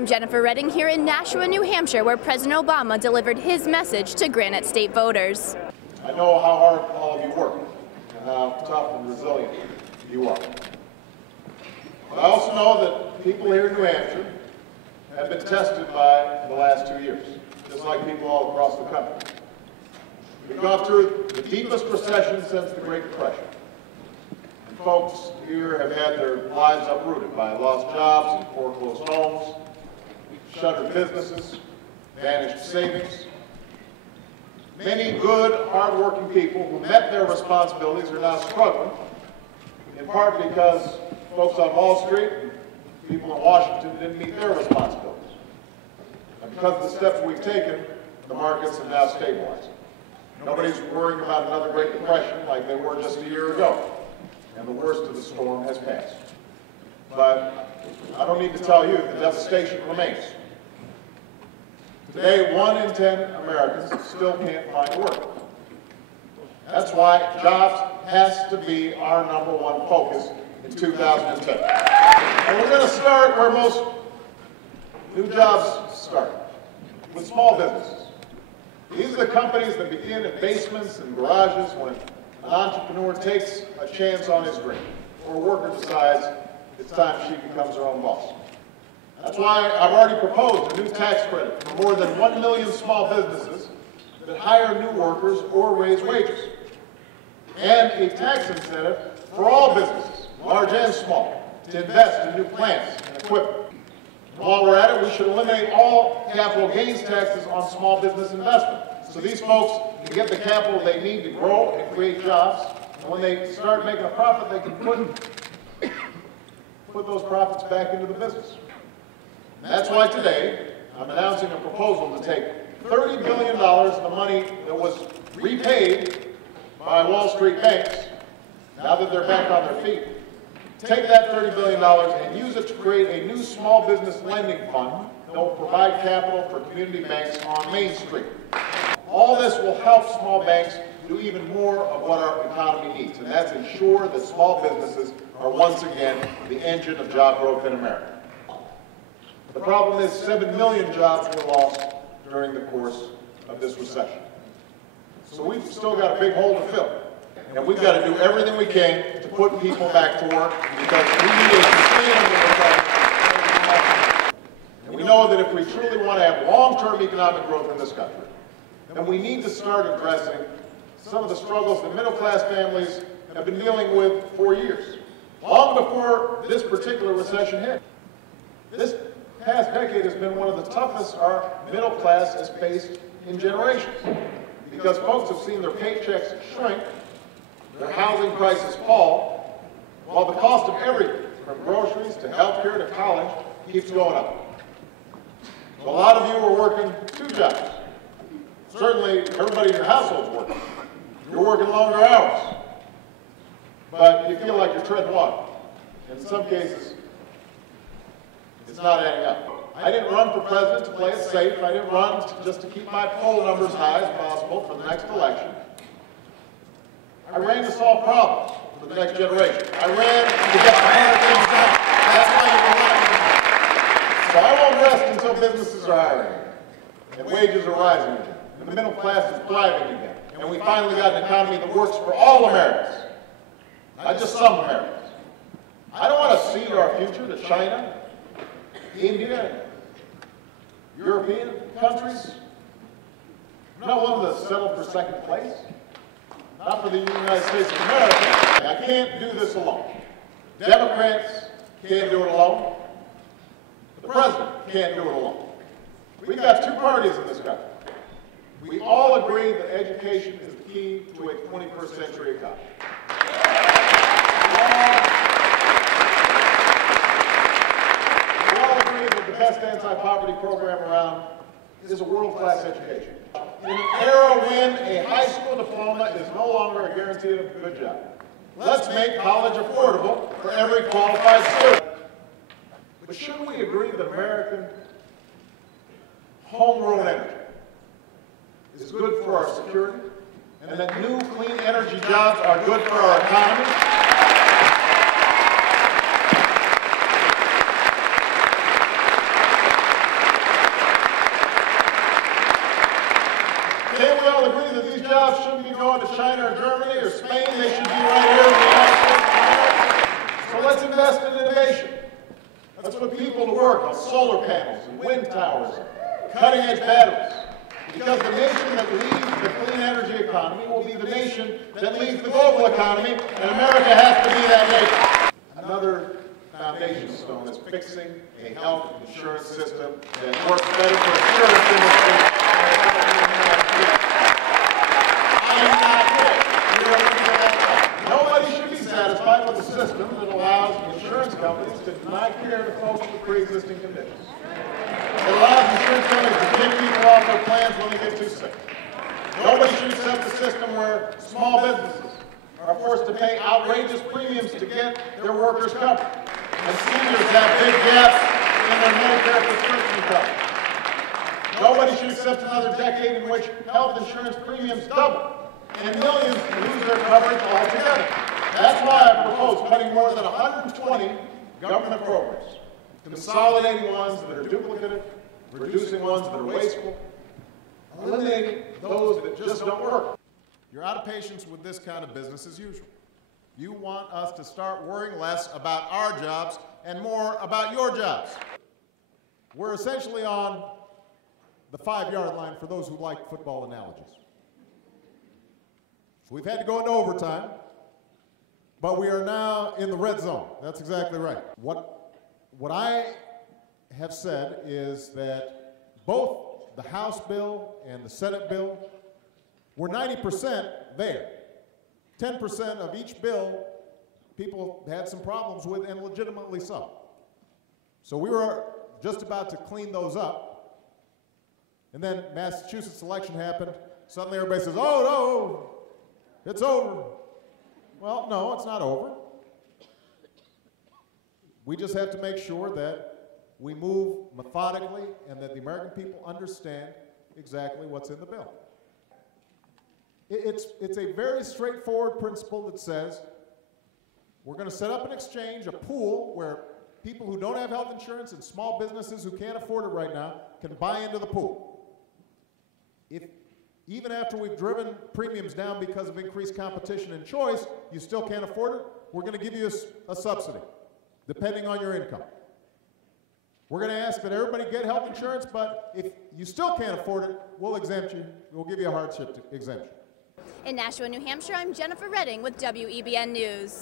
I'm Jennifer Redding here in Nashua, New Hampshire, where President Obama delivered his message to Granite State voters. I know how hard all of you work and how tough and resilient you are. But I also know that people here in New Hampshire have been tested by the last 2 years, just like people all across the country. We've gone through the deepest recession since the Great Depression. And folks here have had their lives uprooted by lost jobs and foreclosed homes, shuttered businesses, vanished savings. Many good, hard-working people who met their responsibilities are now struggling, in part because folks on Wall Street and people in Washington didn't meet their responsibilities. And because of the steps we've taken, the markets have now stabilized. Nobody's worrying about another Great Depression like they were just a year ago, and the worst of the storm has passed. But I don't need to tell you, the devastation remains. Today, 1 in 10 Americans still can't find work. That's why jobs has to be our #1 focus in 2010. And we're going to start where most new jobs start, with small businesses. These are the companies that begin in basements and garages when an entrepreneur takes a chance on his dream, or a worker decides it's time she becomes her own boss. That's why I've already proposed a new tax credit for more than 1 million small businesses that hire new workers or raise wages, and a tax incentive for all businesses, large and small, to invest in new plants and equipment. And while we're at it, we should eliminate all capital gains taxes on small business investment, so these folks can get the capital they need to grow and create jobs, and when they start making a profit, they can put those profits back into the business. And that's why today, I'm announcing a proposal to take $30 billion of the money that was repaid by Wall Street banks, now that they're back on their feet, take that $30 billion and use it to create a new small business lending fund that will provide capital for community banks on Main Street. All this will help small banks do even more of what our economy needs, and that's ensure that small businesses are once again the engine of job growth in America. The problem is 7 million jobs were lost during the course of this recession. So we've still got a big hole to fill. And we've got to do everything we can to put people back to work, because we need a sustainable recovery. And we know that if we truly want to have long-term economic growth in this country, then we need to start addressing some of the struggles that middle-class families have been dealing with for years, long before this particular recession hit. This past decade has been one of the toughest our middle class has faced in generations, because folks have seen their paychecks shrink, their housing prices fall, while the cost of everything, from groceries to healthcare to college, keeps going up. So a lot of you are working 2 jobs. Certainly, everybody in your household is working. You're working longer hours, but you feel like you're treading water. In some cases, it's not adding up. I didn't run for president to play it safe. I didn't run just to keep my poll numbers high as possible for the next election. I ran to solve problems for the next generation. I ran to get the hard things done. That's why you're elected. So I won't rest until businesses are hiring again, and wages are rising again, and the middle class is thriving again, and we finally got an economy that works for all Americans, not just some Americans. I don't want to cede our future to China, India, European countries. I'm not one to settle for second place. Not for the United States of America. I can't do this alone. Democrats can't do it alone. The president can't do it alone. We've got 2 parties in this country. We all agree that education is the key to a 21st century economy. We all agree that the best anti-poverty program around is a world-class education. In an era when a high school diploma is no longer a guarantee of a good job, let's make college affordable for every qualified student. But shouldn't we agree that American homegrown energy is good for our security, and that new clean energy jobs are good for our economy? jobs shouldn't be going to China or Germany or Spain. They should be right here in the United States of America. So let's invest in innovation. Let's put people to work on solar panels and wind towers, cutting-edge batteries. Because the nation that leads the clean energy economy will be the nation that leads the global economy, and America has to be that nation. Another foundation stone is fixing a health insurance system that works better for the insurance industry. Nobody should be satisfied with a system that allows insurance companies to deny care to folks with pre-existing conditions. It allows insurance companies to kick people off their plans when they get too sick. Nobody should accept a system where small businesses are forced to pay outrageous premiums to get their workers covered. And seniors have big gaps in their Medicare prescription coverage. Nobody should accept another decade in which health insurance premiums double and millions lose their coverage altogether. That's why I propose cutting more than 120 government programs, consolidating ones that are duplicative, reducing ones that are wasteful, eliminating those that just don't work. You're out of patience with this kind of business as usual. You want us to start worrying less about our jobs and more about your jobs. We're essentially on the 5-yard line for those who like football analogies. So we've had to go into overtime, but we are now in the red zone. That's exactly right. What I have said is that both the House bill and the Senate bill were 90% there. 10% of each bill people had some problems with, and legitimately so. So we were just about to clean those up, and then Massachusetts election happened. Suddenly everybody says, oh no, it's over. Well, no, it's not over. We just have to make sure that we move methodically and that the American people understand exactly what's in the bill. It's a very straightforward principle that says we're going to set up an exchange, a pool, where people who don't have health insurance and small businesses who can't afford it right now can buy into the pool. If even after we've driven premiums down because of increased competition and choice, you still can't afford it, we're going to give you a subsidy, depending on your income. We're going to ask that everybody get health insurance, but if you still can't afford it, we'll exempt you. We'll give you a hardship exemption. In Nashua, New Hampshire, I'm Jennifer Redding with WEBN News.